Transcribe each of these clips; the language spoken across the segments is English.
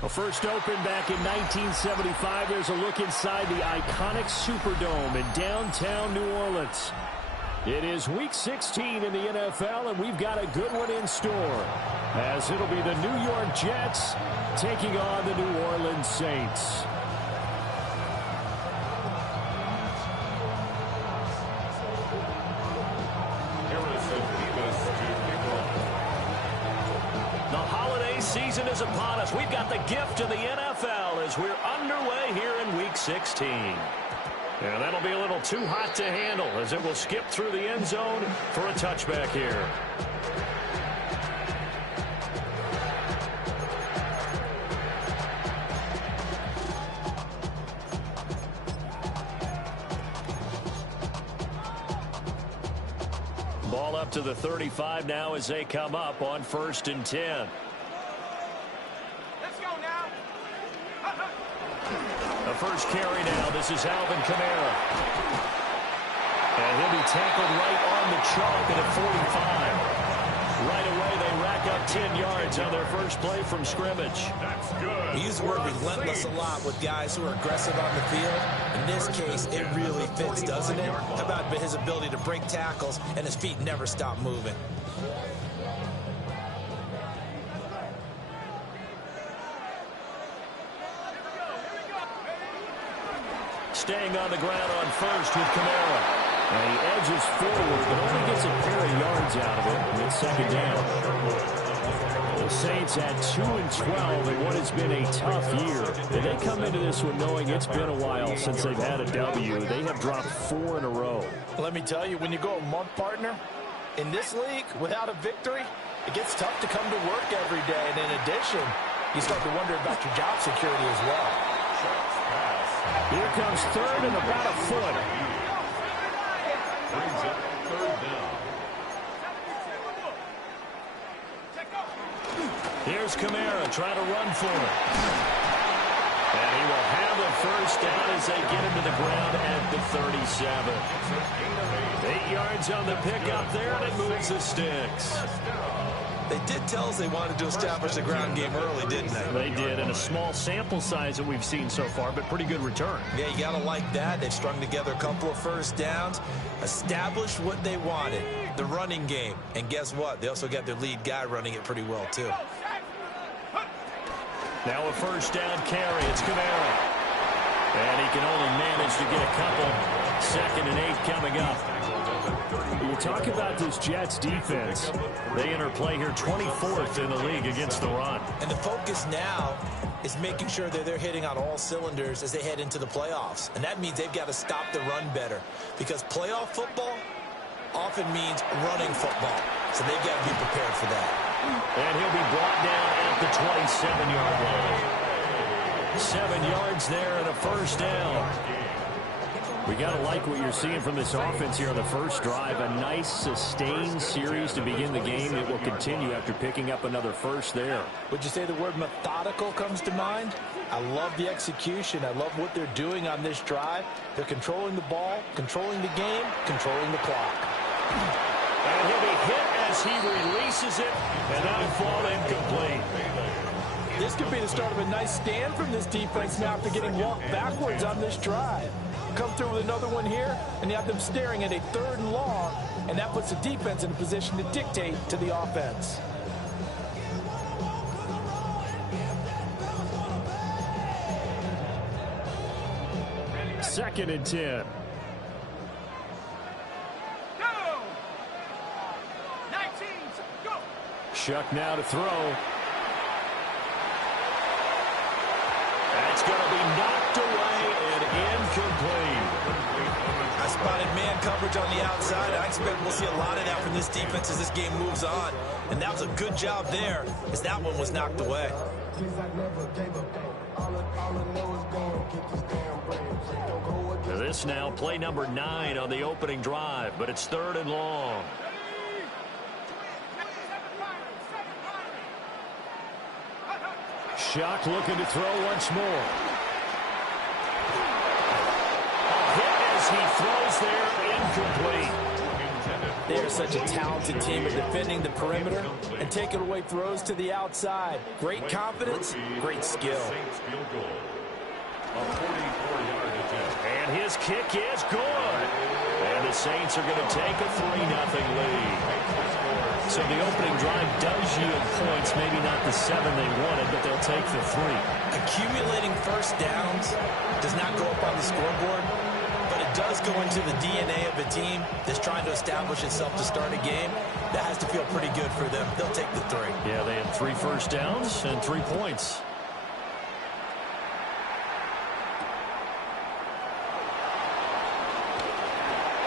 Well, first opened back in 1975, there's a look inside the iconic Superdome in downtown New Orleans. It is Week 16 in the NFL, and we've got a good one in store, as it'll be the New York Jets taking on the New Orleans Saints. The holiday season is upon us. We've got the gift of the NFL as we're underway here in Week 16. And that'll be a little too hot to handle as it will skip through the end zone for a touchback here. Ball up to the 35 now as they come up on 1st and 10. The first carry now. This is Alvin Kamara. And he'll be tackled right on the chalk at a 45. Right away, they rack up 10 yards on their first play from scrimmage. That's good. We use the word relentless a lot with guys who are aggressive on the field. In this case, it really fits, doesn't it? How about his ability to break tackles and his feet never stop moving? Staying on the ground on first with Kamara. And he edges forward, but only gets a pair of yards out of it. And it's second down. The Saints at 2-12 in what has been a tough year. And they come into this one knowing it's been a while since they've had a W. They have dropped 4 in a row. Let me tell you, when you go a month, partner, in this league, without a victory, it gets tough to come to work every day. And in addition, you start to wonder about your job security as well. Here comes third and about a foot. Here's Kamara trying to run for it. And he will have a first down as they get him to the ground at the 37. 8 yards on the pickup there, and it moves the sticks. They did tell us they wanted to establish the ground game early, didn't they? They did, and a small sample size that we've seen so far, but pretty good return. Yeah, you got to like that. They've strung together a couple of first downs, established what they wanted, the running game. And guess what? They also got their lead guy running it pretty well, too. Now a first down carry. It's Kamara. And he can only manage to get a couple. 2nd and 8 coming up. You talk about this Jets defense. They enter play here 24th in the league against the run. And the focus now is making sure that they're hitting on all cylinders as they head into the playoffs. And that means they've got to stop the run better. Because playoff football often means running football. So they've got to be prepared for that. And he'll be brought down at the 27-yard line. 7 yards there and a first down. We got to like what you're seeing from this offense here on the first drive. A nice, sustained series to begin the game that will continue after picking up another first there. Would you say the word methodical comes to mind? I love the execution. I love what they're doing on this drive. They're controlling the ball, controlling the game, controlling the clock. And he'll be hit as he releases it, and that'll fall incomplete. This could be the start of a nice stand from this defense now after getting walked backwards on this drive. Come through with another one here, and you have them staring at a 3rd and long, and that puts the defense in a position to dictate to the offense. Second and 10. Shuck now to throw. That's going to be knocked away and incomplete. I spotted man coverage on the outside. I expect we'll see a lot of that from this defense as this game moves on. And that was a good job there as that one was knocked away. This now play number 9 on the opening drive, but it's 3rd and long. Shuck looking to throw once more. A hit as he throws there, incomplete. They are such a talented team at defending the perimeter and taking away throws to the outside. Great confidence, great skill. And his kick is good. And the Saints are going to take a 3-0 lead. So the opening drive does yield points, maybe not the 7 they wanted, but they'll take the 3. Accumulating first downs does not go up on the scoreboard, but it does go into the DNA of a team that's trying to establish itself to start a game. That has to feel pretty good for them. They'll take the 3. Yeah, they had 3 first downs and 3 points.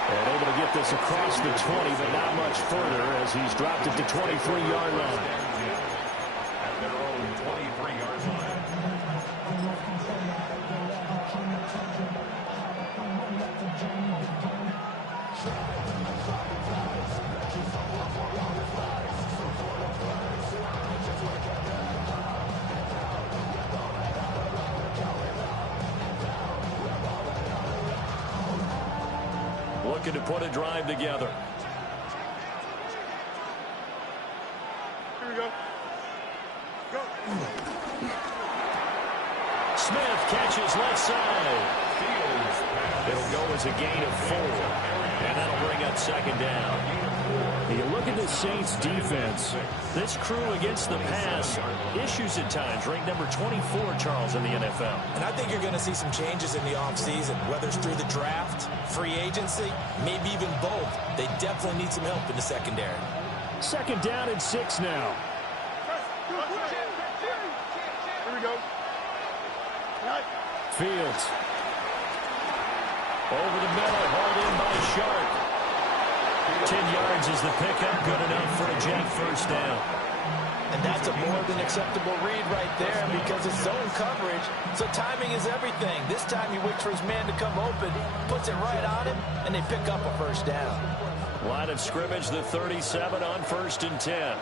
And able to get this across the 20, but not much further as he's dropped it to 23-yard line. At their own 23-yard line. Looking to put a drive together. Here we go. Go. Smith catches left side. It'll go as a gain of 4. And that'll bring up second down. You look at the Saints defense. This crew against the pass, issues at times. Ranked number 24, Charles, in the NFL. And I think you're going to see some changes in the offseason, whether it's through the draft, free agency, maybe even both. They definitely need some help in the secondary. Second down and 6 now. Here we go. Fields. Over the middle, hauled in by Sharp. 10 yards is the pickup, good enough for a Jet first down. And that's a more than acceptable read right there because it's zone coverage, so timing is everything. This time he waits for his man to come open, puts it right on him, and they pick up a first down. Line of scrimmage, the 37 on 1st and 10.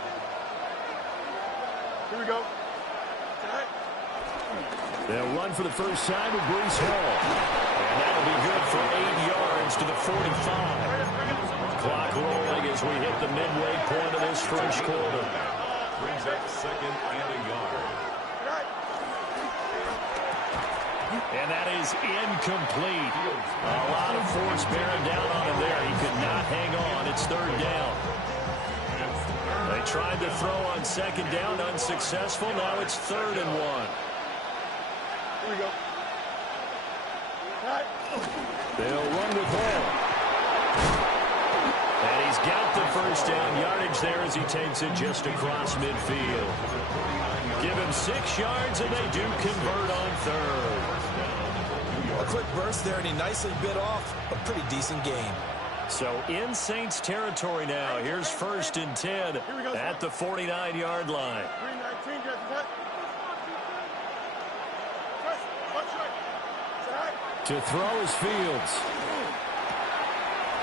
Here we go. They'll run for the first time with Breece Hall. And that'll be good for 8 yards to the 45. Clock rolling as we hit the midway point of this first quarter. Brings up 2nd and a yard. And that is incomplete. A lot of force bearing down on him there. He could not hang on. It's 3rd down. They tried to throw on 2nd down, unsuccessful. Now it's 3rd and 1. Here we go. They'll run with Hall. And he's got the first down yardage there as he takes it just across midfield. Give him 6 yards, and they do convert on 3rd. A quick burst there, and he nicely bit off a pretty decent gain. So in Saints territory now. Here's 1st and 10 at the 49-yard line. To throw is Fields.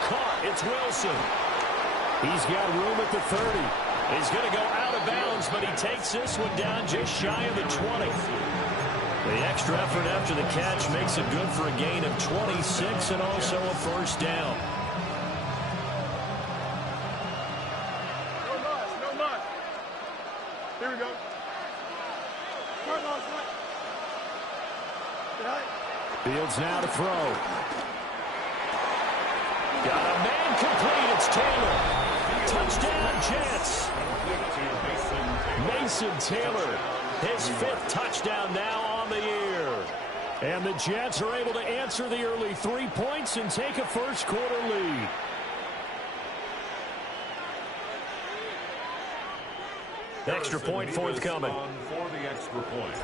Caught. It's Wilson. He's got room at the 30. He's going to go out of bounds, but he takes this one down just shy of the 20. The extra effort after the catch makes it good for a gain of 26 and also a first down. No loss. Here we go. Fields now to throw. Got a man complete. It's Taylor. Touchdown, Jets. Mason Taylor, his 5th touchdown now on the year. And the Jets are able to answer the early 3 points and take a first quarter lead. Extra point forthcoming. For the extra point.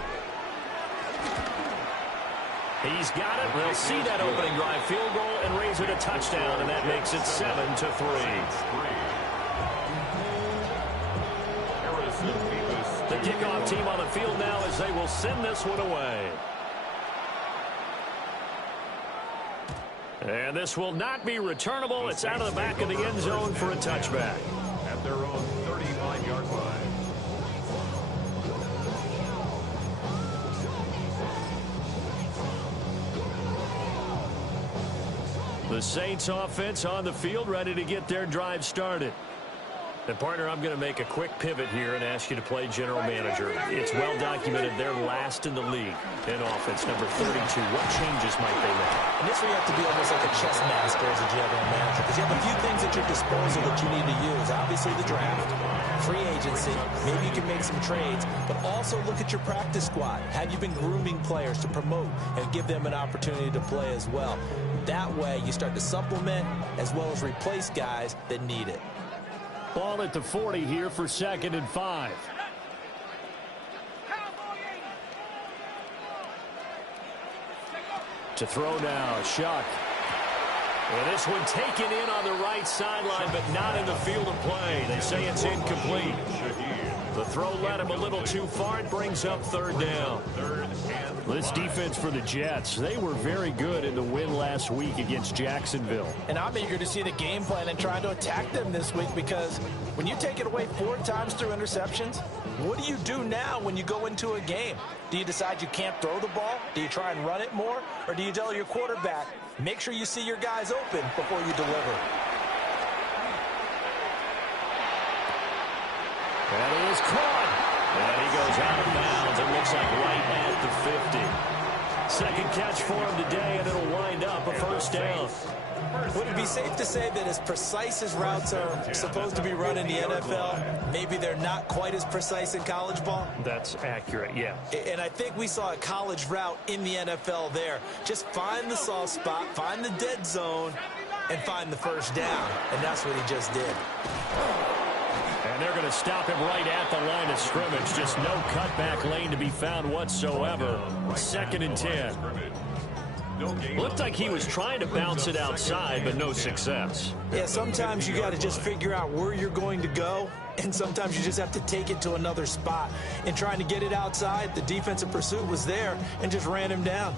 He's got it. They'll see that opening drive field goal and raise it a touchdown, and that makes it 7-3. The kickoff team on the field now as they will send this one away. And this will not be returnable. It's out of the back of the end zone for a touchback. At their own 35-yard line. The Saints offense on the field, ready to get their drive started. And, partner, I'm going to make a quick pivot here and ask you to play general manager. It's well documented they're last in the league in offense, number 32. What changes might they make? And this where you have to be almost like a chess master as a general manager, because you have a few things at your disposal that you need to use. Obviously, the draft, free agency, maybe you can make some trades, but also look at your practice squad. Have you been grooming players to promote and give them an opportunity to play as well? That way, you start to supplement as well as replace guys that need it. Ball at the 40 here for 2nd and 5. To throw now, Shuck. And this one taken in on the right sideline, but not in the field of play. They say it's incomplete. The throw led him a little too far. It brings up 3rd down. This defense for the Jets, they were very good in the win last week against Jacksonville. And I'm eager to see the game plan and try to attack them this week, because when you take it away 4 times through interceptions, what do you do now when you go into a game? Do you decide you can't throw the ball? Do you try and run it more? Or do you tell your quarterback, make sure you see your guys open before you deliver? And he is caught. And he goes out of bounds. It looks like right at the 50. Second catch for him today, and it'll wind up a 1st down. Would it be safe to say that as precise as routes are supposed to be run in the NFL, maybe they're not quite as precise in college ball? That's accurate, yeah. And I think we saw a college route in the NFL there. Just find the soft spot, find the dead zone, and find the 1st down. And that's what he just did. And they're going to stop him right at the line of scrimmage. Just no cutback lane to be found whatsoever. 2nd and 10. Looked like he was trying to bounce it outside, but no success. Yeah, sometimes you got to just figure out where you're going to go, and sometimes you just have to take it to another spot. And trying to get it outside, the defensive pursuit was there and just ran him down.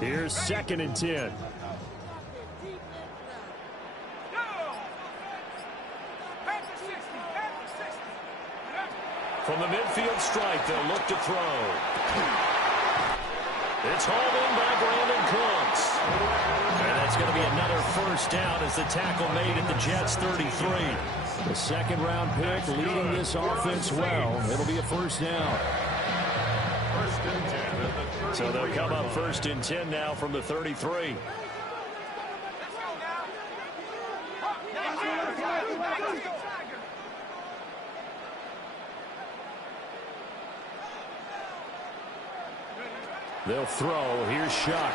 Here's 2nd and 10. From the midfield strike, they'll look to throw. It's hauled in by Brandon Cooks. And that's going to be another 1st down as the tackle made at the Jets' 33. The 2nd-round pick leading this offense well. It'll be a 1st down. 1st and 10. So they'll come up 1st and 10 now from the 33. They'll throw. Here's Shuck.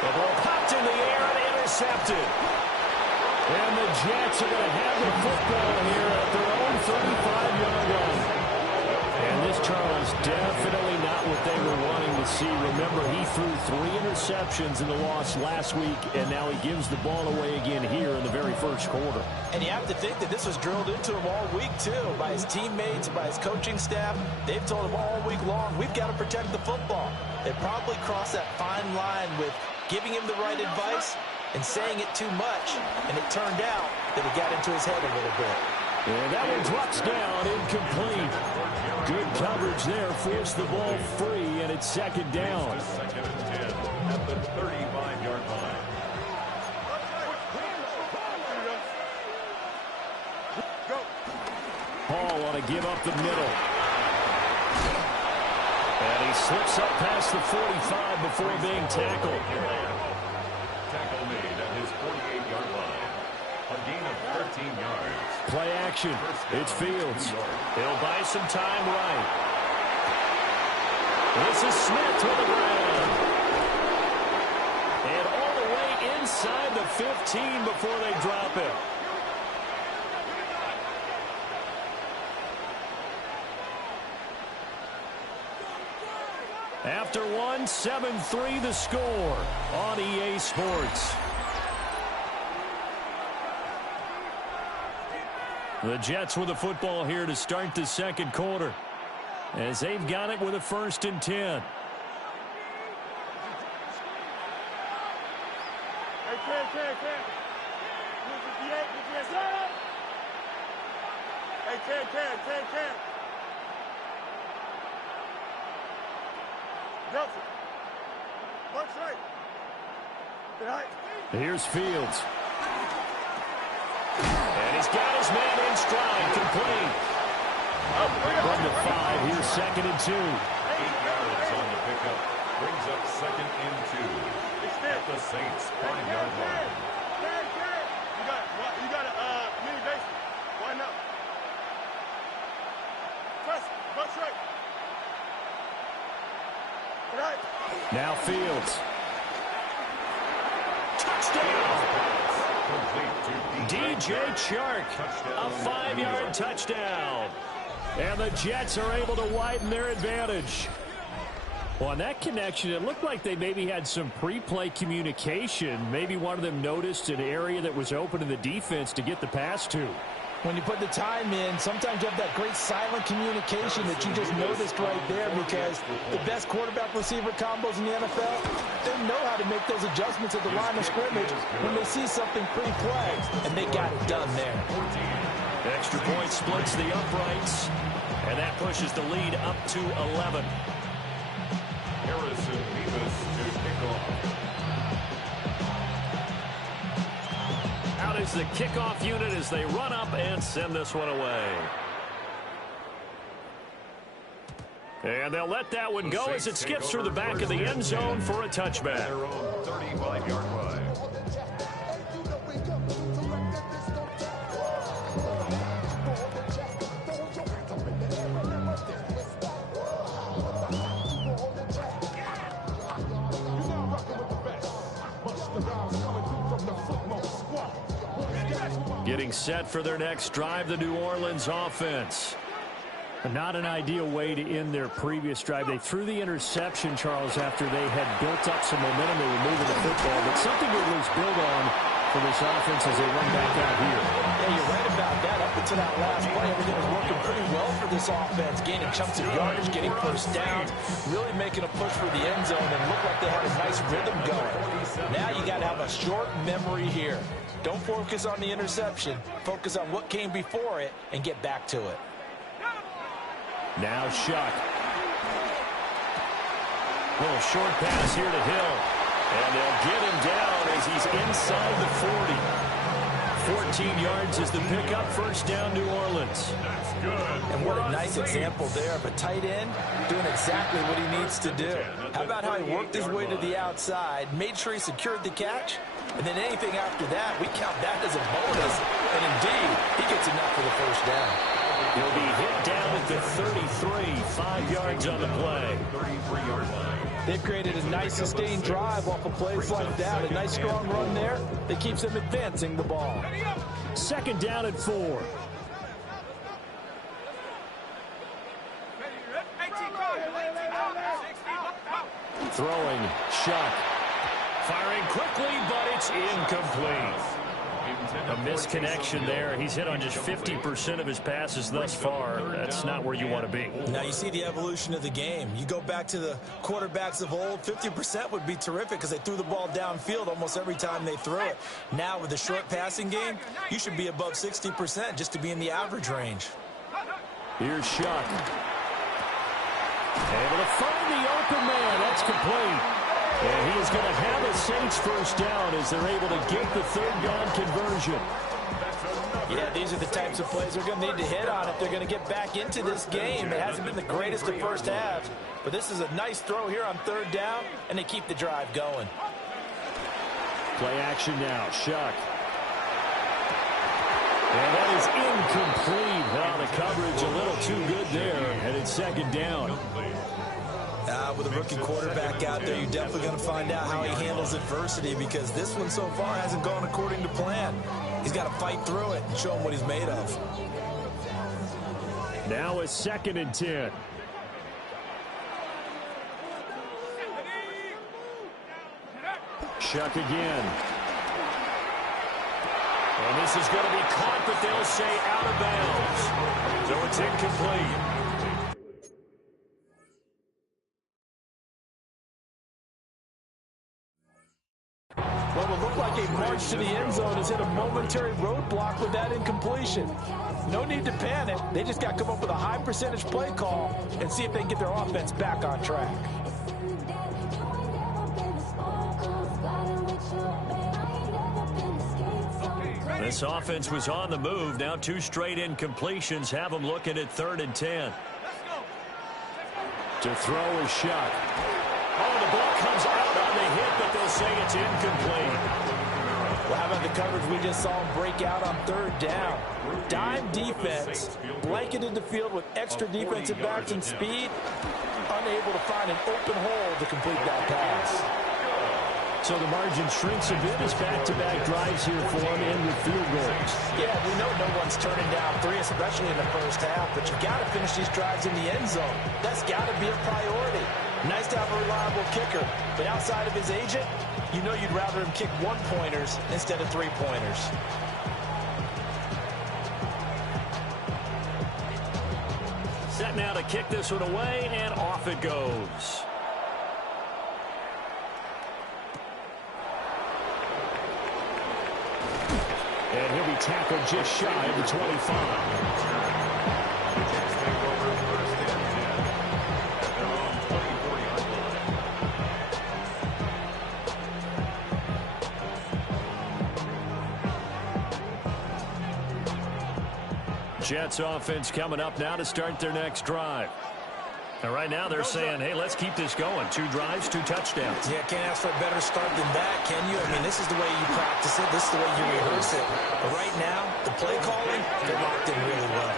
The ball popped in the air and intercepted. And the Jets are going to have the football here at their own 35-yard line. And this, Charles, definitely not what they were wanting to see. Remember, he threw 3 interceptions in the loss last week, and now he gives the ball away again here in the very 1st quarter. And you have to think that this was drilled into him all week, too, by his teammates, by his coaching staff. They've told him all week long, we've got to protect the football. They probably crossed that fine line with giving him the right advice and saying it too much. And it turned out that it got into his head a little bit. And that one drops down, incomplete. Good coverage there, forced the ball free, and it's 2nd down. 2nd and 10 at the 35-yard line. Hall want to give up the middle. And he slips up past the 45 before being tackled. Tackle made at his 48-yard line. A gain of 13 yards. Play action. It's Fields. He'll buy some time right. This is Smith to the ground. And all the way inside the 15 before they drop him. After one, 7-3 the score on EA Sports. The Jets with the football here to start the 2nd quarter, as they've got it with a 1st and 10. Hey, Ken. Hey, Ken. Delta. Bunch right. Good height. Here's Fields. And he's got his man in stride, complete. From the 5, here's 2nd and 2. 8 yards on the pickup. Brings up 2nd and 2. At the Saints' 5-yard line. You got a mini base. Why not? Press. Bunch right. Good height. Now Fields. Touchdown! DJ Chark, a 5-yard touchdown. And the Jets are able to widen their advantage. Well, on that connection, it looked like they maybe had some pre-play communication. Maybe one of them noticed an area that was open in the defense to get the pass to. When you put the time in, sometimes you have that great silent communication that you just noticed right there, because the best quarterback-receiver combos in the NFL, they know how to make those adjustments at the line of scrimmage when they see something pre-play, and they got it done there. Extra point splits the uprights, and that pushes the lead up to 11. Harrison Beavis to kick off. Out is the kickoff unit as they run up and send this one away. And they'll let that one go as it skips through the back of the end zone for a touchback. Their own 35-yard line. Getting set for their next drive, the New Orleans offense. Not an ideal way to end their previous drive. They threw the interception, Charles, after they had built up some momentum. They were moving the football, but something to at least build on for this offense as they run back out here. Yeah, you're right about that. Up until that last play, everything was working pretty well for this offense, gaining chunks of yardage, getting first downs, really making a push for the end zone, and looked like they had a nice rhythm going. Now you got to have a short memory here. Don't focus on the interception. Focus on what came before it and get back to it. Now Shuck. Little short pass here to Hill. And they'll get him down as he's inside the 40. 14 yards is the pickup. First down, New Orleans. That's good. And what a nice example there of a tight end doing exactly what he needs to do. How about how he worked his way to the outside, made sure he secured the catch, and then anything after that, we count that as a bonus. And indeed, he gets enough for the first down. He'll be hit down at the 33, 5 yards on the play. 33-yard line. They've created a nice sustained drive off of plays like that. A nice strong run there that keeps them advancing the ball. Second down at 4. Throwing, Shuck. Firing quickly, but it's incomplete. A misconnection there. He's hit on just 50% of his passes thus far. That's not where you want to be. Now you see the evolution of the game. You go back to the quarterbacks of old, 50% would be terrific because they threw the ball downfield almost every time they threw it. Now with the short passing game, you should be above 60% just to be in the average range. Here's Shuck. Able to find the open man. That's complete. And he is going to have a Saints first down as they're able to get the third down conversion. Yeah, these are the types of plays they're going to need to hit on if they're going to get back into this game. It hasn't been the greatest of first halves, but this is a nice throw here on third down, and they keep the drive going. Play action now. Shuck. And that is incomplete. Well, the coverage a little too good there, and it's second down. With a rookie quarterback out there, you're definitely going to find out how he handles adversity because this one so far hasn't gone according to plan. He's got to fight through it and show him what he's made of. Now a 2nd and 10. Shuck again. And this is going to be caught, but they'll say out of bounds. So it's incomplete. Well, it looked like a march to the end zone has hit a momentary roadblock with that incompletion. No need to panic. They just got to come up with a high percentage play call and see if they can get their offense back on track. This offense was on the move. Now 2 straight incompletions have them looking at 3rd and 10. To throw is shot. Oh, the ball comes out on the hit, but they'll say it's incomplete. Well, how about the coverage we just saw him break out on 3rd down? Dime defense, blanketed the field with extra defensive backs and speed, unable to find an open hole to complete that pass. So the margin shrinks a bit as back-to-back drives here for him and with field goals. Yeah, we know no one's turning down 3, especially in the first half, but you got to finish these drives in the end zone. That's got to be a priority. Nice to have a reliable kicker, but outside of his agent, you know you'd rather him kick 1-pointers instead of 3-pointers. Set now to kick this one away, and off it goes. And he'll be tackled just shy of the 25. Jets offense coming up now to start their next drive. And right now they're saying, hey, let's keep this going. 2 drives, 2 touchdowns. Yeah, can't ask for a better start than that, can you? I mean, this is the way you practice it. This is the way you rehearse it. But right now, the play calling, they're locked in really well.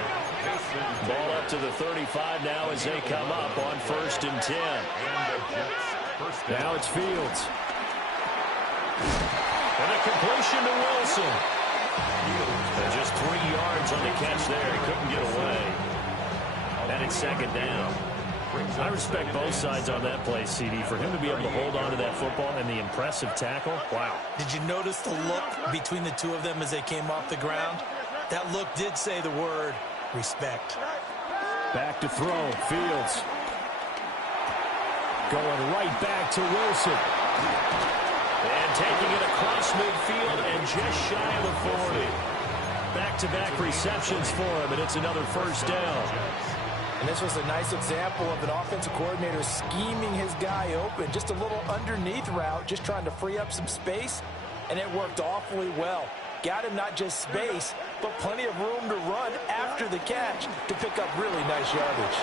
Ball up to the 35 now as they come up on 1st and 10. Now it's Fields. And a completion to Wilson. And just 3 yards on the catch there. He couldn't get away. And it's 2nd down. I respect both sides on that play, CD. For him to be able to hold on to that football and the impressive tackle, wow. Did you notice the look between the two of them as they came off the ground? That look did say the word respect. Back to throw. Fields. Going right back to Wilson. And taking it across midfield and just shy of the 40. Back-to-back receptions for him, and it's another 1st down. And this was a nice example of an offensive coordinator scheming his guy open. Just a little underneath route, just trying to free up some space, and it worked awfully well. Got him not just space, but plenty of room to run after the catch to pick up really nice yardage.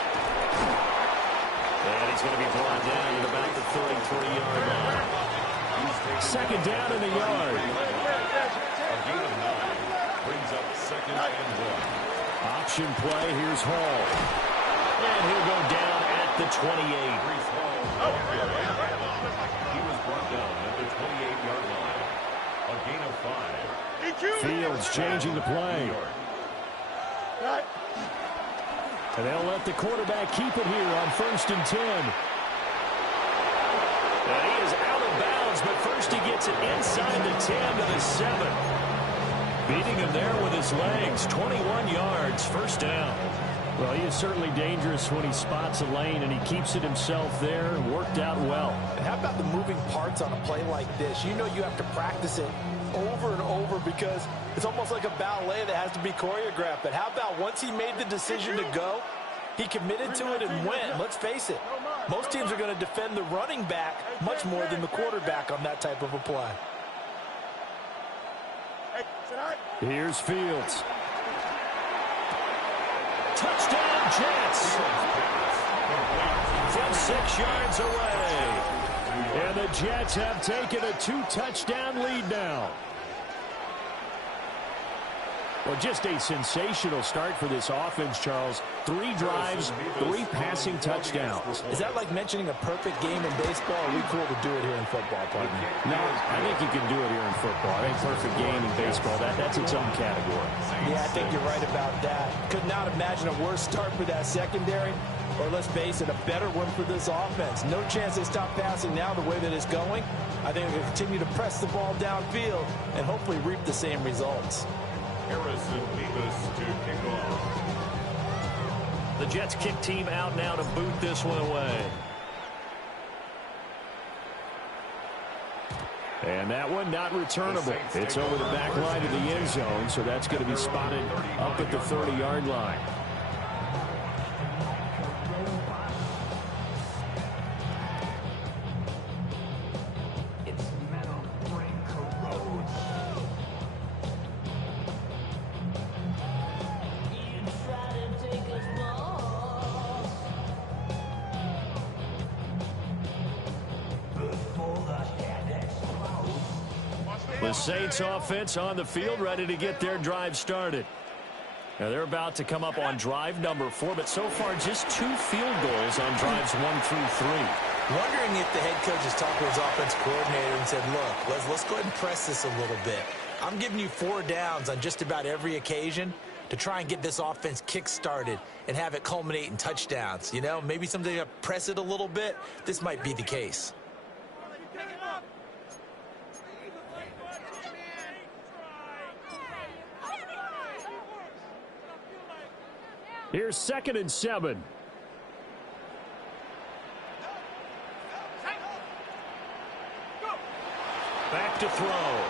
And he's going to be brought down at about the 33-yard line. 2nd down in the yard. A gain of 9 brings up 2nd and 1. Option play. Here's Hall. And he'll go down at the 28. He was brought down at the 28-yard line. A gain of 5. Fields changing the play. And they'll let the quarterback keep it here on 1st and 10. And he is out of bounds, but first he gets it inside the 10 to the 7. Beating him there with his legs. 21 yards, 1st down. Well, he is certainly dangerous when he spots a lane, and he keeps it himself there. Worked out well. And how about the moving parts on a play like this? You know you have to practice it over and over because it's almost like a ballet that has to be choreographed. But how about once he made the decision to go, he committed to it and went. Let's face it, most teams are going to defend the running back much more than the quarterback on that type of a play. Here's Fields. Touchdown, Jets. From 6 yards away. And the Jets have taken a 2-touchdown lead now. Well, just a sensational start for this offense, Charles. 3 drives, 3 passing touchdowns. Is that like mentioning a perfect game in baseball? Or are we cool to do it here in football, partner? No, I think you can do it here in football. I think perfect game in baseball, that's its own category. Yeah, I think you're right about that. Could not imagine a worse start for that secondary, or let's face it, a better one for this offense. No chance they stop passing now the way that it's going. I think they'll continue to press the ball downfield and hopefully reap the same results. Harrison Beavis to kick off. The Jets kick team out now to boot this one away. And that one not returnable. It's over the back line of the end zone, so that's going to be spotted up at the 30-yard line. The Saints offense on the field, ready to get their drive started. Now they're about to come up on drive number 4, but so far just 2 field goals on drives 1 through 3. Wondering if the head coach has talked to his offense coordinator and said, look, let's go ahead and press this a little bit. I'm giving you 4 downs on just about every occasion to try and get this offense kick-started and have it culminate in touchdowns. You know, maybe someday you press it a little bit. This might be the case. Here's 2nd and 7. Back to throw.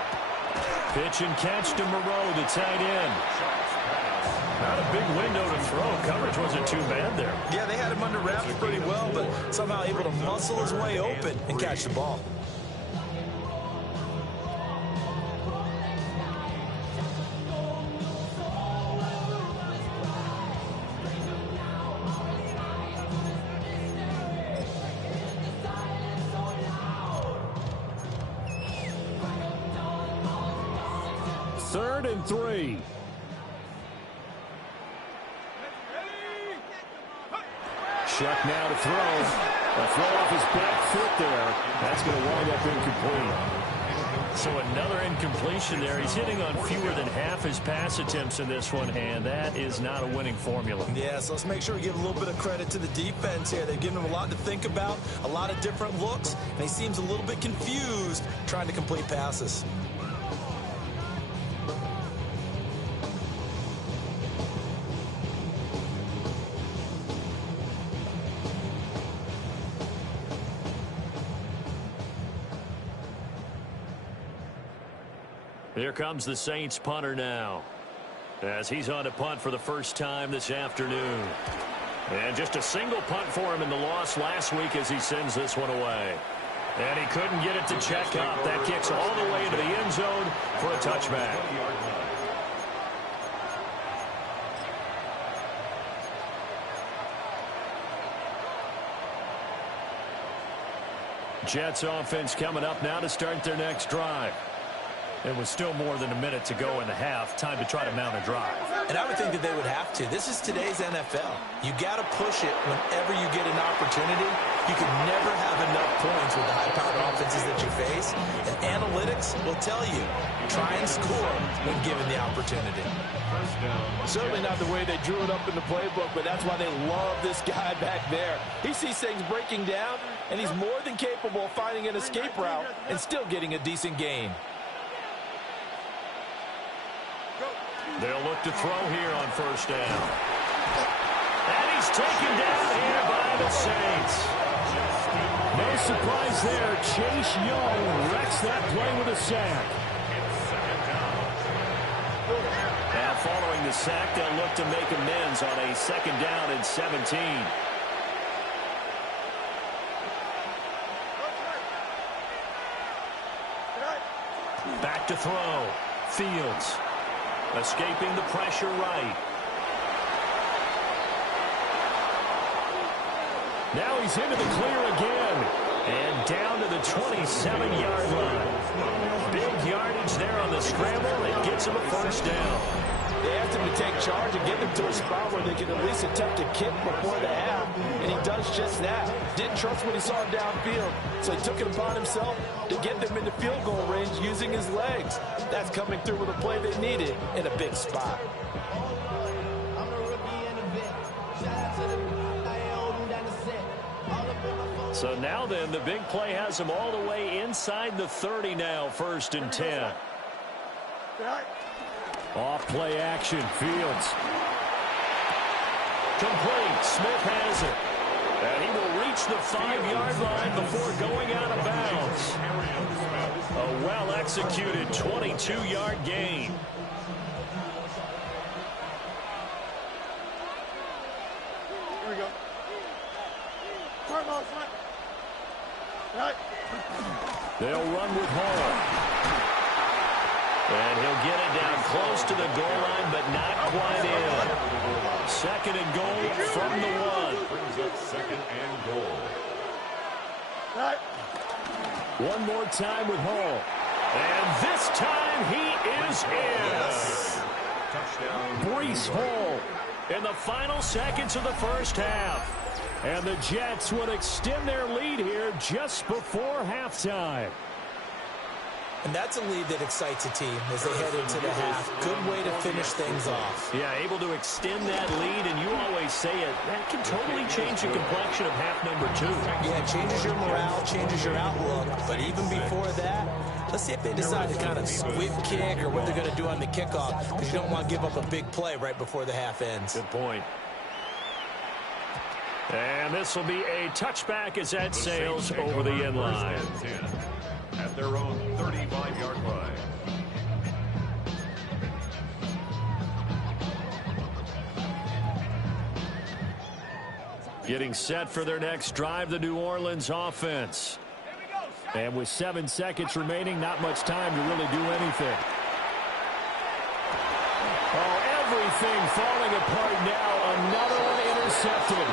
Pitch and catch to Moreau, the tight end. Not a big window to throw. Coverage wasn't too bad there. Yeah, they had him under wraps pretty well, but somehow able to muscle his way open and catch the ball. Third and 3. Shuck now to throw. A throw off his back foot there. That's going to wind up incomplete. So another incompletion there. He's hitting on fewer than half his pass attempts in this one, and that is not a winning formula. Yeah, so let's make sure we give a little bit of credit to the defense here. They've given him a lot to think about, a lot of different looks, and he seems a little bit confused trying to complete passes. Here comes the Saints punter now, as he's on to punt for the first time this afternoon. And just a single punt for him in the loss last week as he sends this one away. And he couldn't get it to check up. That kicks all the way into the end zone for a touchback. Jets offense coming up now to start their next drive. It was still more than a minute to go in the half. Time to try to mount a drive. And I would think that they would have to. This is today's NFL. You got to push it whenever you get an opportunity. You can never have enough points with the high-powered offenses that you face. And analytics will tell you, try and score when given the opportunity. Certainly not the way they drew it up in the playbook, but that's why they love this guy back there. He sees things breaking down, and he's more than capable of finding an escape route and still getting a decent gain. They'll look to throw here on first down. And he's taken down here by the Saints. No surprise there. Chase Young wrecks that play with a sack. Now following the sack, they'll look to make amends on a 2nd down and 17. Back to throw. Fields. Escaping the pressure right. Now he's into the clear again. And down to the 27-yard line. Big yardage there on the scramble. It gets him a first down. They asked him to take charge and get them to a spot where they can at least attempt a kick before the half, and he does just that. Didn't trust what he saw downfield, so he took it upon himself to get them into field goal range using his legs. That's coming through with a play they needed in a big spot. So now then, the big play has him all the way inside the 30 now, 1st and 10. Off play action, Fields. Complete, Smith has it. And he will reach the 5-yard line before going out of bounds. A well-executed 22-yard gain. Here we go. Front ball, front. Right. They'll run with Hall. And he'll get it down close to the goal line, but not quite in. Second and goal from the one. Brings up second and goal. Right. One more time with Hall. And this time he is in. Touchdown. Breece Hall in the final seconds of the first half. And the Jets will extend their lead here just before halftime. And that's a lead that excites a team as they head into the half. Good way to finish things off. Yeah, able to extend that lead, and you always say it, that can totally change the complexion of half number two. Yeah, it changes your morale, changes your outlook. But even before that, let's see if they decide to kind of squib kick or what they're going to do on the kickoff, because you don't want to give up a big play right before the half ends. Good point. And this will be a touchback as that sails over the end line. At their own 35-yard line. Getting set for their next drive, the New Orleans offense. And with 7 seconds remaining, not much time to really do anything. Oh, everything falling apart now. Another one intercepted.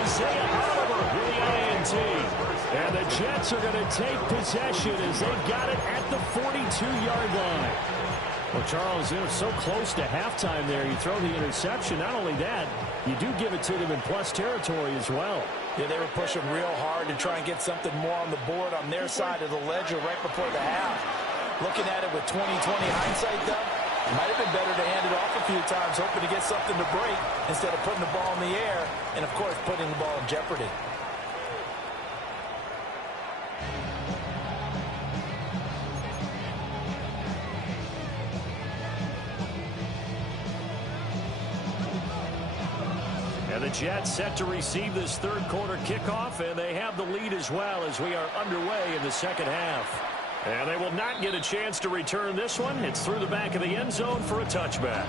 Isaiah Oliver with the INT. And the Jets are going to take possession as they've got it at the 42-yard line. Well, Charles, it was so close to halftime there. You throw the interception. Not only that, you do give it to them in plus territory as well. Yeah, they were pushing real hard to try and get something more on the board on their side of the ledger right before the half. Looking at it with 20/20 hindsight, though, it might have been better to hand it off a few times, hoping to get something to break instead of putting the ball in the air and, of course, putting the ball in jeopardy. And the Jets set to receive this third quarter kickoff, and they have the lead as well as we are underway in the second half. And they will not get a chance to return this one. It's through the back of the end zone for a touchback.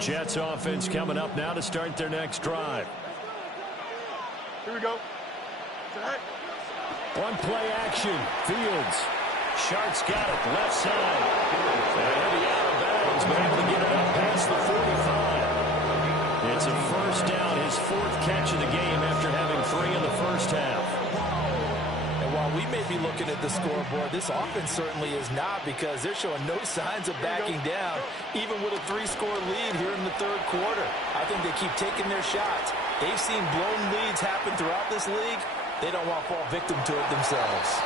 Jets offense coming up now to start their next drive. Here we go. Tonight. One play action. Fields. Sharp's got it. Left side. And heavy out of bounds, but able to get it up past the 45. It's a first down, his fourth catch of the game after having 3 in the first half. And while we may be looking at the scoreboard, this offense certainly is not, because they're showing no signs of backing down, even with a 3-score lead here in the third quarter. I think they keep taking their shots. They've seen blown leads happen throughout this league. They don't want to fall victim to it themselves.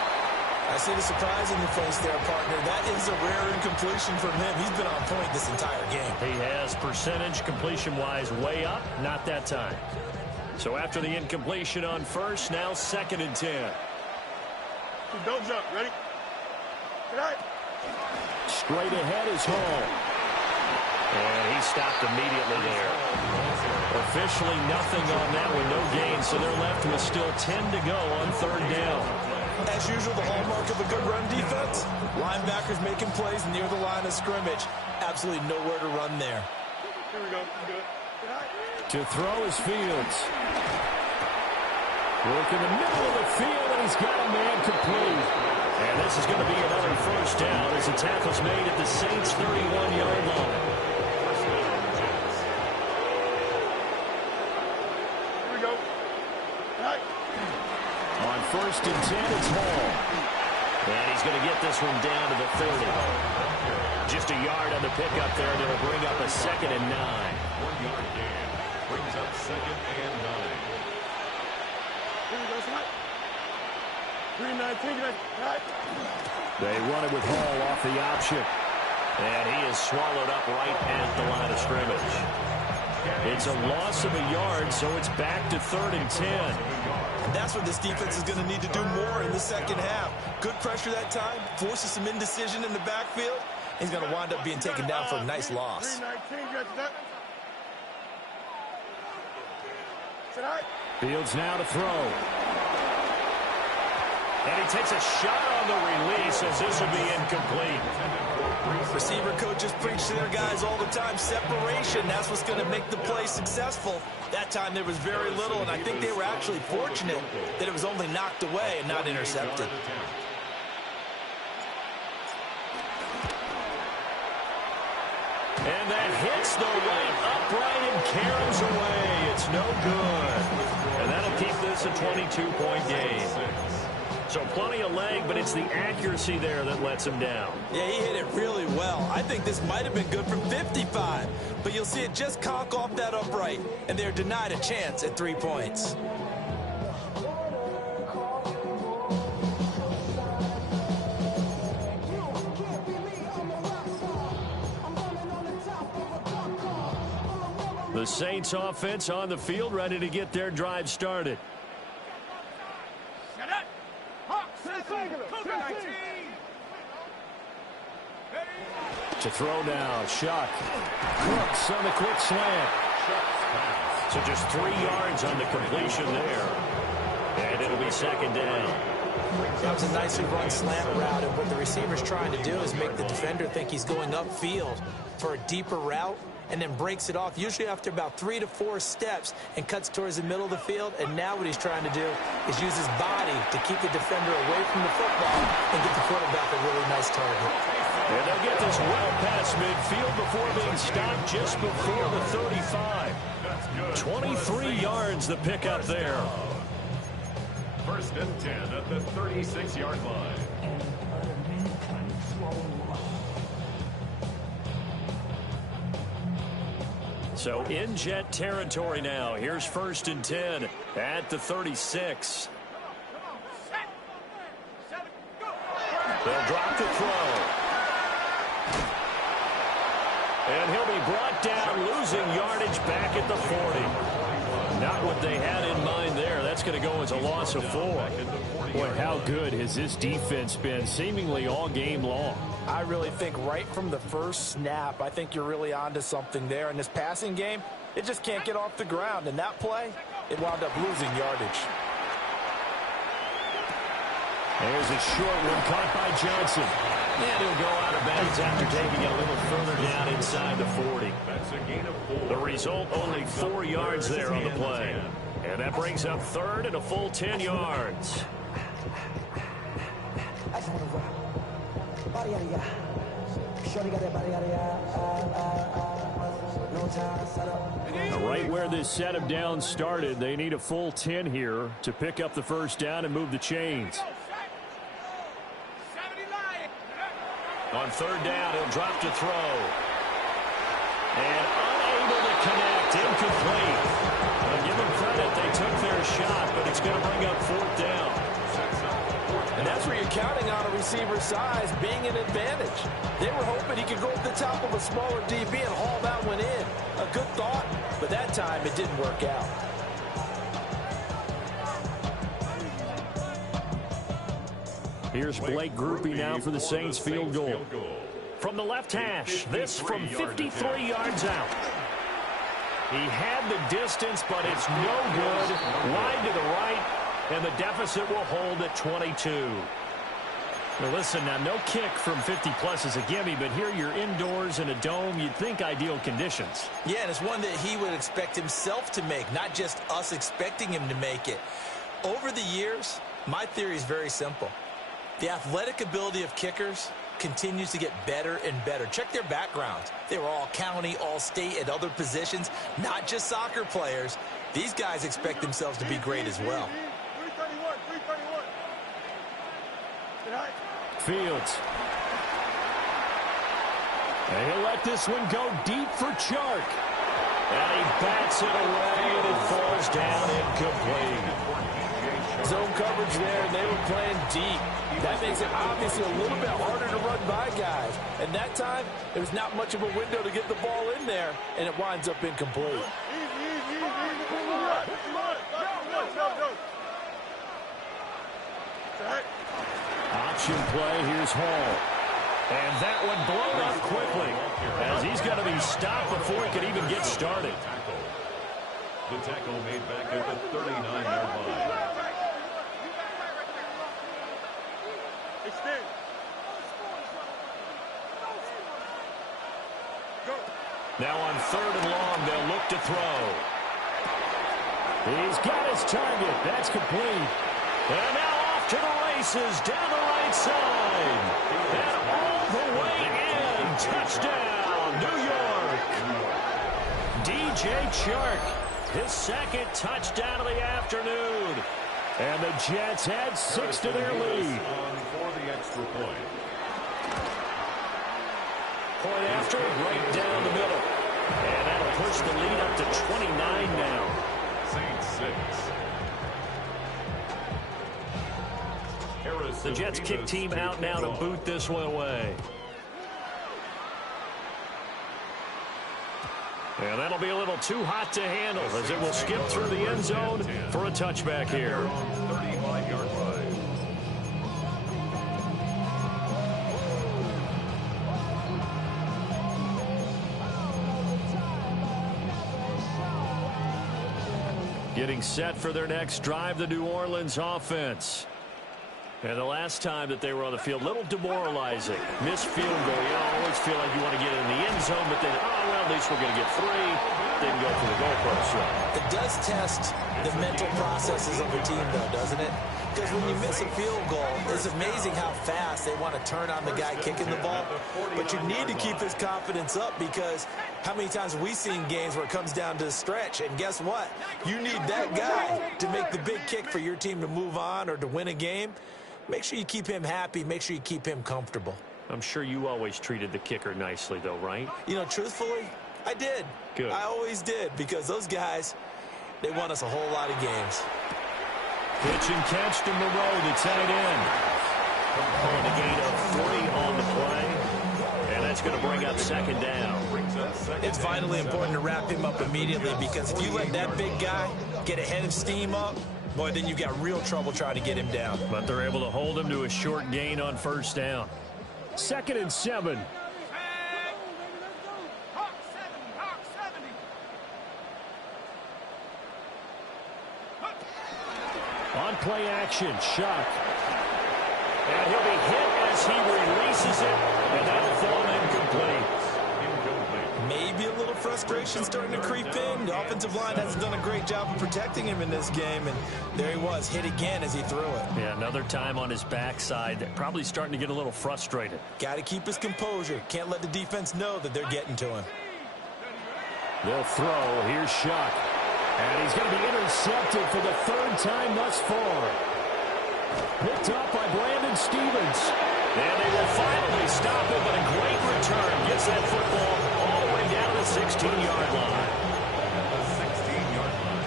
I see the surprise in your face there, partner. That is a rare incompletion from him. He's been on point this entire game. He has percentage completion-wise way up, not that time. So after the incompletion on first, now 2nd and 10. Don't jump. Ready? Tonight. Straight ahead is Hall. And he stopped immediately there. Officially nothing on that with no gain, so they're left with still 10 to go on third down. As usual, the hallmark of a good run defense, linebackers making plays near the line of scrimmage. Absolutely nowhere to run there. Here we go. Good. To throw is Fields. Work in the middle of the field, and he's got a man complete. And this is going to be another first down as the tackle's made at the Saints' 31-yard line. Here we go. Tonight. On 1st and 10, it's Hall. And he's going to get this one down to the 30. Just a yard on the pickup there, and it'll bring up a 2nd and 9. 1-yard gain. Brings up 2nd and 9. Here we go. Tonight. 3-19. Tonight. They run it with Hall off the option. And he is swallowed up right at the line of scrimmage. It's a loss of a yard, so it's back to 3rd and 10. And that's what this defense is going to need to do more in the second half. Good pressure that time, forces some indecision in the backfield. He's going to wind up being taken down for a nice loss. Fields now to throw. And he takes a shot on the release as this will be incomplete. Receiver coaches preach to their guys all the time. Separation, that's what's going to make the play successful. That time there was very little, and I think they were actually fortunate that it was only knocked away and not intercepted. And that hits the right upright and caroms away. It's no good. And that'll keep this a 22-point game. So plenty of leg, but it's the accuracy there that lets him down. Yeah, he hit it really well. I think this might have been good from 55. But you'll see it just conk off that upright, and they're denied a chance at 3 points. The Saints offense on the field, ready to get their drive started. To throw now, Shuck. Crooks on the quick slant. So just 3 yards on the completion there. And it'll be 2nd down. That was a nicely run slant route, and what the receiver's trying to do is make the defender think he's going upfield for a deeper route, and then breaks it off, usually after about 3 to 4 steps, and cuts towards the middle of the field. And now what he's trying to do is use his body to keep the defender away from the football and get the quarterback a really nice target. And they'll get this well past midfield before being stopped just before the 35. 23 yards the pickup there. 1st and 10 at the 36-yard line. So in Jet territory now. Here's 1st and 10 at the 36. They'll drop the throw. And he'll be brought down, losing yardage back at the 40. Not what they had in mind there. That's going to go as a loss of 4. Boy, how good has this defense been seemingly all game long? I really think right from the first snap, I think you're really onto something there. In this passing game, it just can't get off the ground. And that play, it wound up losing yardage. There's a short one caught by Johnson. And he'll go out of bounds after taking it a little further down inside the 40. That's a gain of 4. The result, only 4 yards there on the play. And that brings up 3rd and a full 10 yards. Now, right where this set of downs started, they need a full 10 here to pick up the 1st down and move the chains. On 3rd down, he'll drop to throw. And unable to connect, incomplete. I'll give them credit, they took their shot, but it's going to bring up 4th down. And that's where you're counting on a receiver's size being an advantage. They were hoping he could go up the top of a smaller DB and haul that one in. A good thought, but that time it didn't work out. Here's Blake Groupie now for the Saints field goal. From the left hash, this from 53 yards out. He had the distance, but it's no good. Wide to the right, and the deficit will hold at 22. Well, listen, now no kick from 50-plus is a gimme, but here you're indoors in a dome. You'd think ideal conditions. Yeah, and it's one that he would expect himself to make, not just us expecting him to make it. Over the years, my theory is very simple. The athletic ability of kickers continues to get better and better. Check their backgrounds. They were all county, all state, at other positions, not just soccer players. These guys expect themselves to be great as well. 331. Fields. And he'll let this one go deep for Chark. And he bats it away, and it falls down incomplete. zone coverage there, and they were playing deep. That makes it obviously a little bit harder to run by guys. And that time, there's not much of a window to get the ball in there, and it winds up incomplete. Option play, here's Hall. And that one blown up quickly, as he's going to be stopped before he can even get started. The tackle made back at the 39-yard line. Extend. Go. Now on 3rd and long, they'll look to throw. He's got his target. That's complete. And now off to the races down the right side. And all the way in. Touchdown, New York. DJ Chark, his 2nd touchdown of the afternoon. And the Jets add 6 to their lead. For the extra point. Point after, right down the middle. And that'll push the lead up to 29 now. Saints 6. The Jets kick team out now to boot this one away. And that'll be a little too hot to handle as it will skip through the end zone for a touchback here. 35-yard line. Getting set for their next drive, the New Orleans offense. And the last time that they were on the field, a little demoralizing. Missed field goal. You always feel like you want to get in the end zone, but then, oh, well, at least we're going to get 3. Didn't go for the goalpost. It does test the mental processes of a team, though, doesn't it? Because when you miss a field goal, it's amazing how fast they want to turn on the guy kicking the ball. But you need to keep his confidence up, because how many times have we seen games where it comes down to the stretch? And guess what? You need that guy to make the big kick for your team to move on or to win a game. Make sure you keep him happy. Make sure you keep him comfortable. I'm sure you always treated the kicker nicely, though, right? You know, truthfully, I did. Good. I always did, because those guys, they won us a whole lot of games. Pitch and catch to Moreau, the tight end. Calling a gain of 3 on the play. And that's going to bring up 2nd down. It's vitally important to wrap him up immediately, because if you let that big guy get a head of steam up, boy, then you've got real trouble trying to get him down. But they're able to hold him to a short gain on 1st down. 2nd and 7. On play action, Shuck. And he'll be hit as he releases it, and that'll fall incomplete. Maybe a little frustration starting to creep in. The offensive line hasn't done a great job of protecting him in this game, and there he was, hit again as he threw it. Yeah, another time on his backside. Probably starting to get a little frustrated. Got to keep his composure. Can't let the defense know that they're getting to him. They'll throw. Here's Shuck. And he's going to be intercepted for the 3rd time thus far. Picked up by Brandon Stevens. And they will finally stop him, but a great return. Gets that football all the way down to the 16-yard line. The 16-yard line.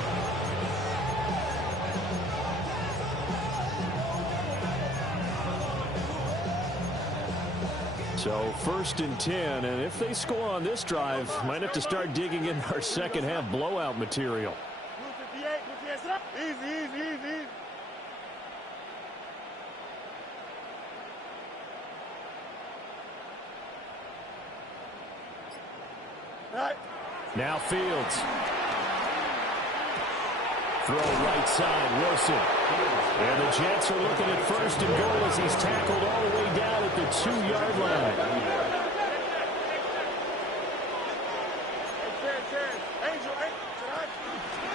So 1st and 10, and if they score on this drive, might have to start digging in our second half blowout material. Easy. Right. Now Fields. Throw right side, Wilson. And the Jets are looking at 1st and goal as he's tackled all the way down at the 2-yard line.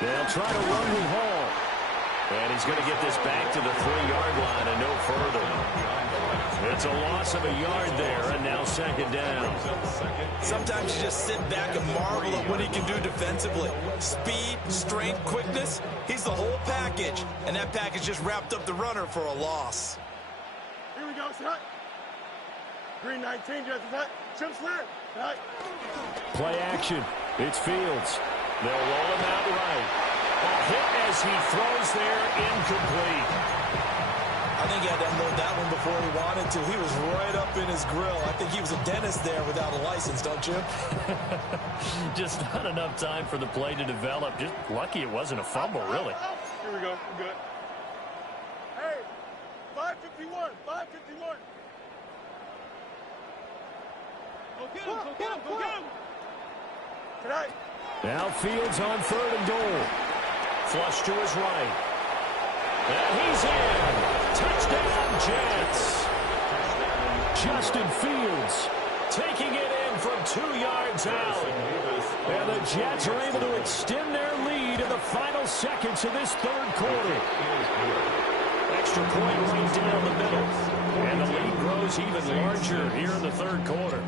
They'll try to run with Hall. And he's going to get this back to the 3-yard line and no further. It's a loss of a yard there, and now 2nd down. Sometimes you just sit back and marvel at what he can do defensively. Speed, strength, quickness, he's the whole package. And that package just wrapped up the runner for a loss. Here we go, Scott. Green 19, just that. Chip slip. Right. Play action. It's Fields. They'll roll him out right. A hit as he throws there, incomplete. I think he had to unload that one before he wanted to. He was right up in his grill. I think he was a dentist there without a license, don't you? Just not enough time for the play to develop. Just lucky it wasn't a fumble, really. Here we go. We're good. Hey, 551. 551. Go get him. Go get him. Go get him. Tonight. Now Fields on 3rd and goal. Flush to his right. And he's in. Touchdown, Jets. Justin Fields taking it in from 2 yards out. And the Jets are able to extend their lead in the final seconds of this 3rd quarter. Extra point right down the middle. And the lead grows even larger here in the 3rd quarter.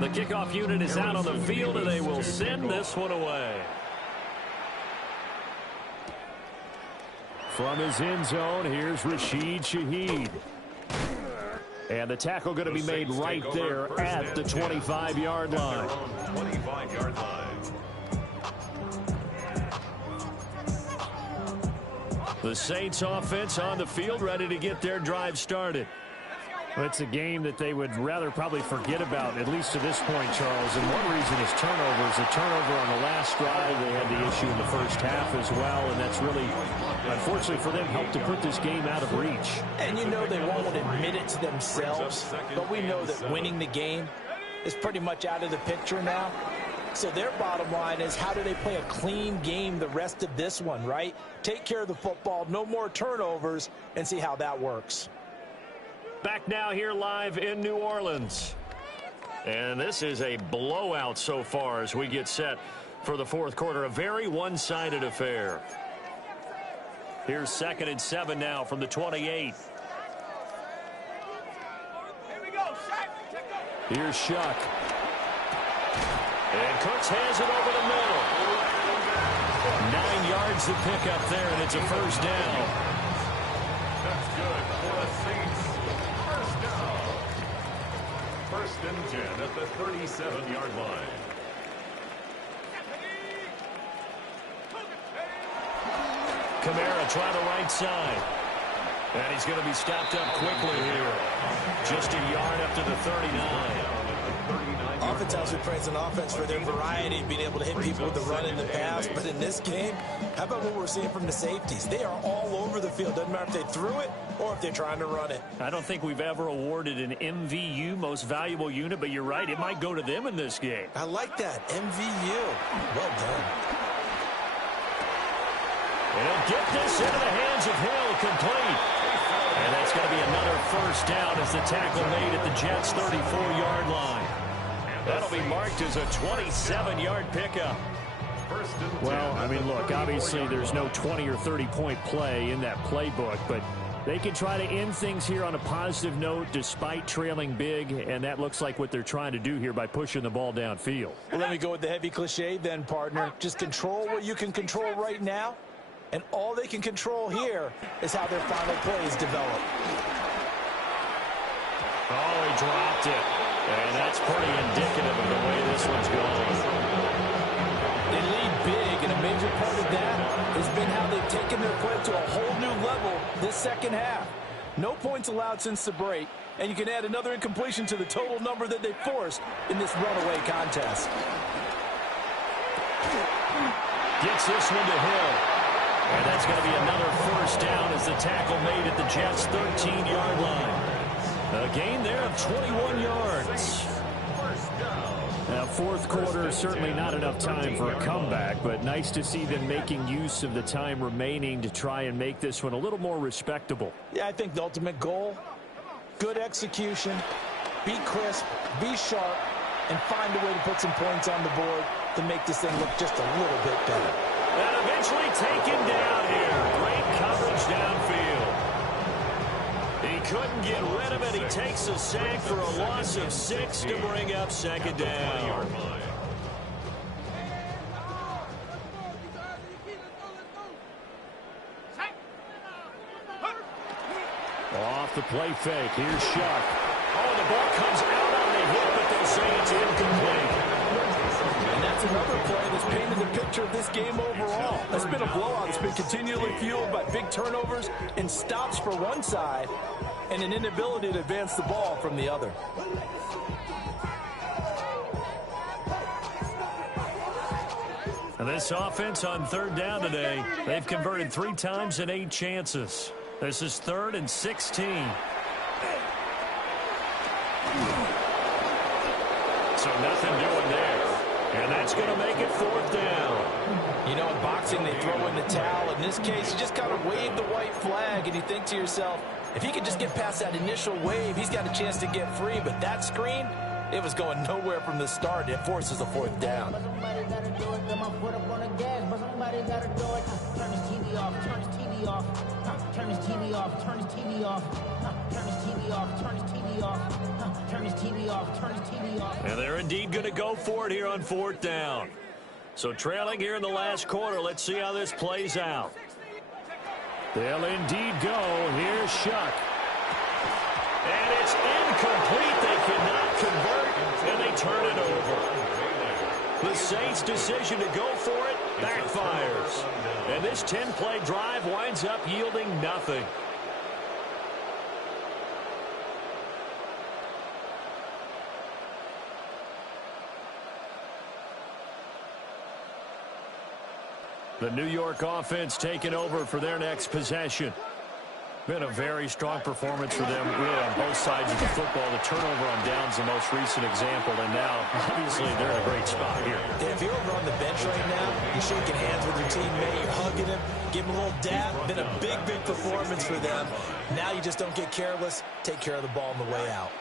The kickoff unit is out on the field, and they will send this one away. From his end zone, here's Rashid Shaheed. And the tackle going to be made right there at the 25-yard line. 25-yard line. The Saints offense on the field, ready to get their drive started. Well, it's a game that they would rather probably forget about, at least to this point, Charles. And one reason is turnovers. A turnover on the last drive. They had the issue in the first half as well, and that's really, unfortunately for them, helped to put this game out of reach. And you know they won't admit it to themselves, but we know that winning the game is pretty much out of the picture now. So their bottom line is, how do they play a clean game the rest of this one, right? Take care of the football, no more turnovers, and see how that works. Back now here live in New Orleans. And this is a blowout so far as we get set for the 4th quarter. A very one-sided affair. Here's 2nd and 7 now from the 28. Here's Shuck. And Cooks has it over the middle. 9 yards to pick up there, and it's a first down. That's good for the Saints. First down. 1st and 10 at the 37-yard line. Kamara trying the right side. And he's going to be stopped up quickly here. Just a yard up to the 39. Oftentimes we praise an offense for their variety, being able to hit people with the run and the pass. But in this game, how about what we're seeing from the safeties? They are all over the field. Doesn't matter if they threw it or if they're trying to run it. I don't think we've ever awarded an MVU, most valuable unit, but you're right, it might go to them in this game. I like that, MVU. Well done. And he'll get this into the hands of Hill, complete. And that's going to be another first down as the tackle made at the Jets' 34-yard line. That'll be marked as a 27-yard pickup. Well, I mean, look, obviously there's no 20 or 30-point play in that playbook, but they can try to end things here on a positive note despite trailing big, and that looks like what they're trying to do here by pushing the ball downfield. Well, let me go with the heavy cliche then, partner. Just control what you can control right now, and all they can control here is how their final plays develop. Oh, he dropped it. And that's pretty indicative of the way this one's going. They lead big, and a major part of that has been how they've taken their play to a whole new level this second half. No points allowed since the break, and you can add another incompletion to the total number that they forced in this runaway contest. Gets this one to Hill. And that's going to be another first down as the tackle made at the Jets' 13-yard line. A gain there of 21 yards. Now, 4th quarter, certainly not enough time for a comeback, but nice to see them making use of the time remaining to try and make this one a little more respectable. Yeah, I think the ultimate goal, good execution, be crisp, be sharp, and find a way to put some points on the board to make this thing look just a little bit better. And eventually taken down here. Great coverage downfield. He couldn't get rid of it. He takes a sack for a loss of 6 to bring up 2nd down. Off the play fake. Here's Shuck. Oh, the ball comes out on the hit, but they'll say it's incomplete. And that's That's another play that's painted the picture of this game overall. It's been a blowout. It's been continually fueled by big turnovers and stops for one side and an inability to advance the ball from the other. And this offense on third down today, they've converted 3 times in 8 chances. This is 3rd and 16. So nothing doing there. And that's going to make it 4th down. You know, in boxing, they throw in the towel. In this case, you just kind of wave the white flag, and you think to yourself, if he could just get past that initial wave, he's got a chance to get free. But that screen, it was going nowhere from the start. It forces a 4th down. Somebody got to do it. Got my foot up on the gas, but somebody got to do it. Turn his TV off. Turn his TV off. Turn his TV off. Turn his TV off. Turn his TV off. Turn his TV off. Turn his TV off. Turn his TV off. And they're indeed going to go for it here on 4th down. So trailing here in the last quarter. Let's see how this plays out. They'll indeed go. Here's Shuck. And it's incomplete. They cannot convert, and they turn it over. The Saints' decision to go for it backfires. And this 10-play drive winds up yielding nothing. The New York offense taking over for their next possession. Been a very strong performance for them, really, on both sides of the football. The turnover on downs, the most recent example, and now, obviously, they're in a great spot here. Yeah, if you're over on the bench right now, you're shaking hands with your teammate, you're hugging him, give him a little dab. Been a big, big performance for them. Now you just don't get careless. Take care of the ball on the way out.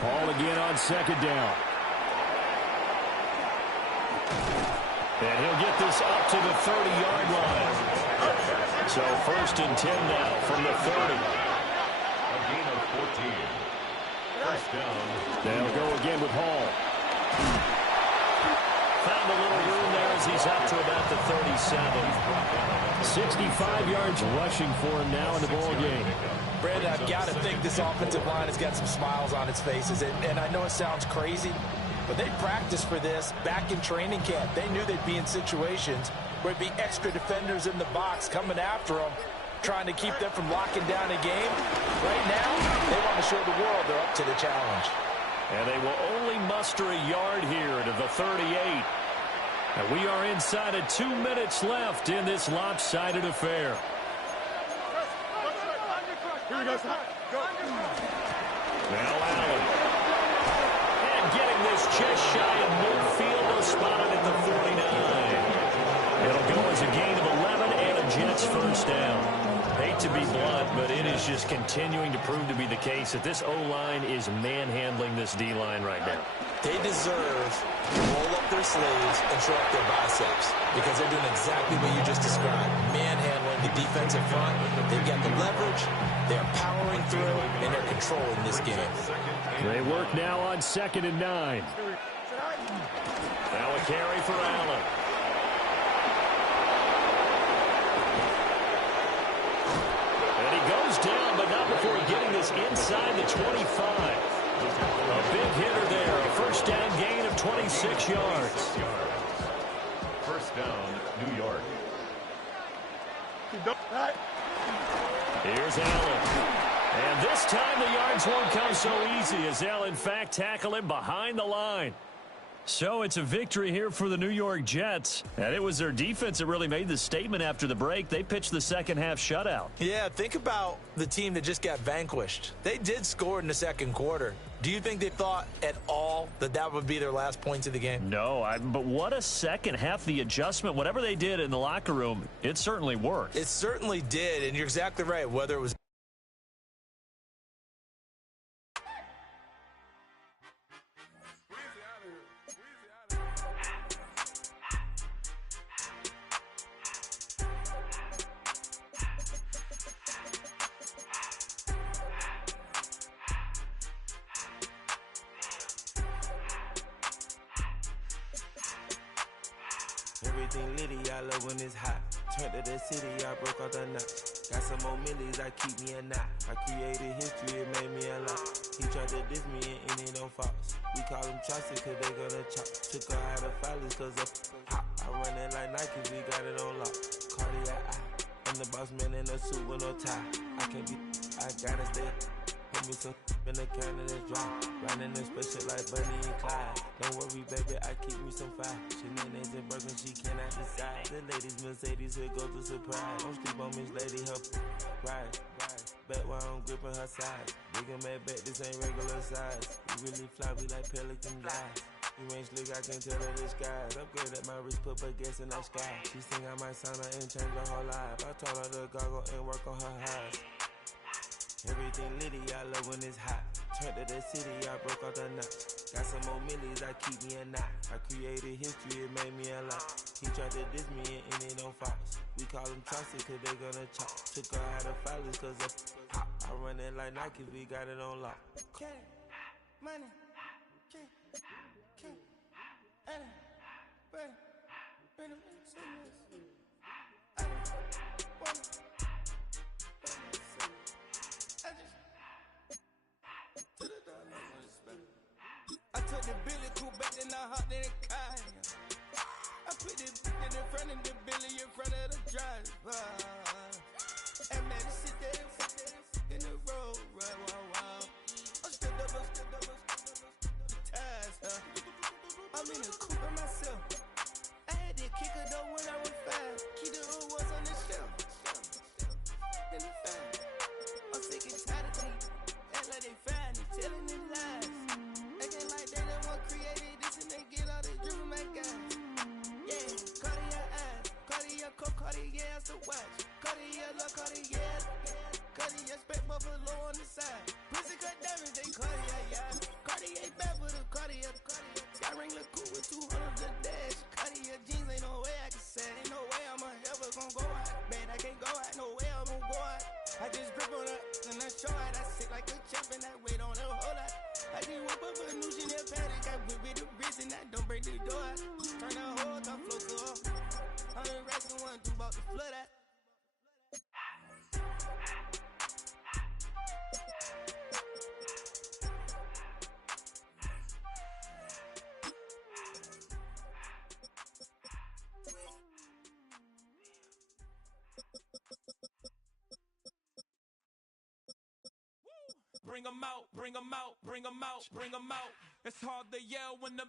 Ball again on 2nd down. And he'll get this up to the 30-yard line. So 1st and 10 now from the 30. A gain of 14. First down. They'll go again with Hall. Found a little room there as he's up to about the 37. 65 yards rushing for him now in the ball game. Brandon, I've got to think this offensive line has got some smiles on its faces. And I know it sounds crazy, but they practiced for this back in training camp. They knew they'd be in situations where it'd be extra defenders in the box coming after them, trying to keep them from locking down a game. Right now, they want to show the world they're up to the challenge. And they will only muster a yard here to the 38. And we are inside of 2 minutes left in this lopsided affair. Here we go, son. Go. Now Allen. And getting this just shy of midfield, they'll spot it at the 49. It'll go as a gain of 11 and a Jets first down. Hate to be blunt, but it is just continuing to prove to be the case that this O-line is manhandling this D-line right now. They deserve to roll up their sleeves and show up their biceps because they're doing exactly what you just described. Manhandling the defensive front. They've got the leverage. They're powering through, and they're controlling this game. They work now on 2nd and 9. Now a carry for Allen. And he goes down, but not before getting this inside the 25. A big hitter there. A first down gain of 26 yards. First down, New York. Here's Allen. And this time the yards won't come so easy as they'll, in fact, tackle him behind the line. So it's a victory here for the New York Jets. And it was their defense that really made the statement after the break. They pitched the second-half shutout. Yeah, think about the team that just got vanquished. They did score in the second quarter. Do you think they thought at all that that would be their last points of the game? No, but what a second half. The adjustment, whatever they did in the locker room, it certainly worked. It certainly did, and you're exactly right. Whether it was everything litty, I love when it's hot. Turned to the city, I broke out the knot. Got some more millies, I keep me a knot. I created history, it made me a lot. He tried to diss me and it don't false. We call them chopsticks cause they gonna chop. Took her out of filers cause of hop. I run it like Nike, we got it on lock. Cardiac eye. I'm the boss man in a suit with no tie. I can't be, I gotta stay. Put me some in the can of this dry. Riding in special like Bunny and Clyde. Don't worry, baby, I keep me some fire. Shenanigans and broken, she cannot decide. The ladies Mercedes, here go to surprise. Don't sleep on Miss Lady, help ride. Back while I'm gripping her side. Big and mad back, this ain't regular size. We really fly, we like pelican guys. You ain't slick, I can tell her the skies. Upgrade at my wrist, put her gas in the sky. She think I might sign her and change her whole life. I told her to goggle and work on her highs. Everything litty, I love when it's hot. Turned to the city, I broke all the nuts. Got some more millies, I keep me a knot. I created history, it made me a lot. He tried to diss me and it on Fox. We call them chopsticks cause they gonna chop. Took her out of filers cause of pop. I run it like Nike, we got it on lock. Okay, money, okay, Anna, ready, I took the Billy cool back then I hopped in the car. I put the in front of the Billy in front of the driver. And man, sit there in the road, right, wow. I'm stepped up, the ties, I'm in the coupe by myself. I had to kick her though when I was 5. Keep the old was on the shelf. In the fan. I'm sick and tired of me. Act like they find it, telling them lies. Acting like they the one created this and they get all this driven my guys. Yeah, Cartier eyes, Cartier coat, Cartier ass to watch. Cartier look, Cartier, Cartier spec buffalo on the side. Pussy cut diamonds, they Cartier, yeah. Cartier bad for the Cartier. Got ring look cool with 200 the dash. Cartier jeans, ain't no way I can say. Ain't no way I'm ever gonna go out. Man, I can't go out, no way I'm gonna go out. I just grip on her and I show out. I sit like a champ and I wait on her whole lot. I just whip up a new Chanel paddock. I whip with the wrist and I don't break the door out. Turn the whole top float to her. 100 racks and one do about the flood out. Bring 'em out, bring 'em out, bring 'em out, bring 'em out. It's hard to yell when the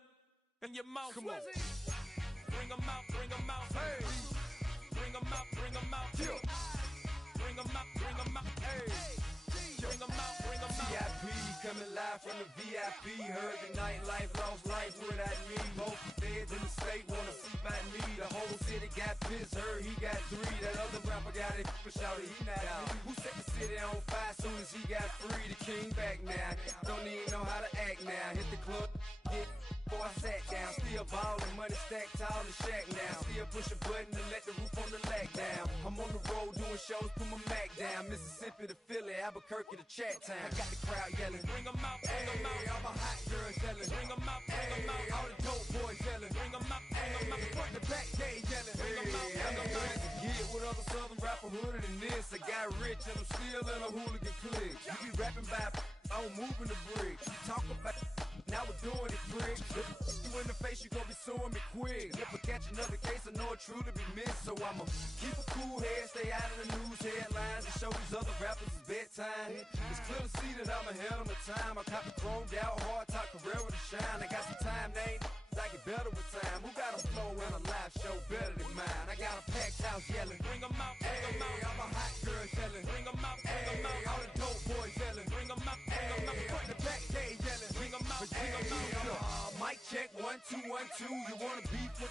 in your mouth. Come on. Bring 'em out, bring 'em out. Hey. Bring 'em out, bring 'em out. Yeah. Bring 'em out, bring 'em out. Hey. Bring 'em out, bring 'em out. VIP coming live from the VIP. Heard the nightlife, lost life without me. Both feds in the state wanna see by me. The whole city got pissed, heard he got 3. That other rapper got it, but shouted he not out. Who set the city on fire soon as he got free? The king back now, don't even know how to act now. Hit the club, get before I sat down. Still ballin', money stacked tall in shack now. Still push a button to let the roof on the lag down. I'm on the road doing shows, put my Mac down. Mississippi to Philly, Albuquerque to Chat Town. I got the crowd yelling, bring 'em out, bring 'em out. All my hot girls yelling, bring 'em out, bring 'em out. All the dope boys yelling, bring 'em out, bring 'em out. Front the back gate yelling, bring 'em out, bring 'em out. Get with other southern rapper hooded than this. I got rich and I'm still in a hooligan clique. You be rapping by, I'm moving the brick. You talk about, now we're doing it quick. You in the face, you gon' be suing me quick. If I catch another case, I know it truly be missed. So I'ma keep a cool head, stay out of the news headlines, and show these other rappers it's bedtime. It's clear to see that I'm ahead of my time. I cop the chromed out, hard top career with a shine. I got some time, name. I get better with time. Who got a flow and a live show better than mine? I got a packed house yelling, bring 'em out, bring 'em out. All my hot girls yelling, bring 'em out, bring 'em out. All the dope boys yelling, bring 'em out, bring 'em out. Front the back gate yelling, bring 'em out, bring 'em out. Mic check 1 2 1 2. You wanna beef with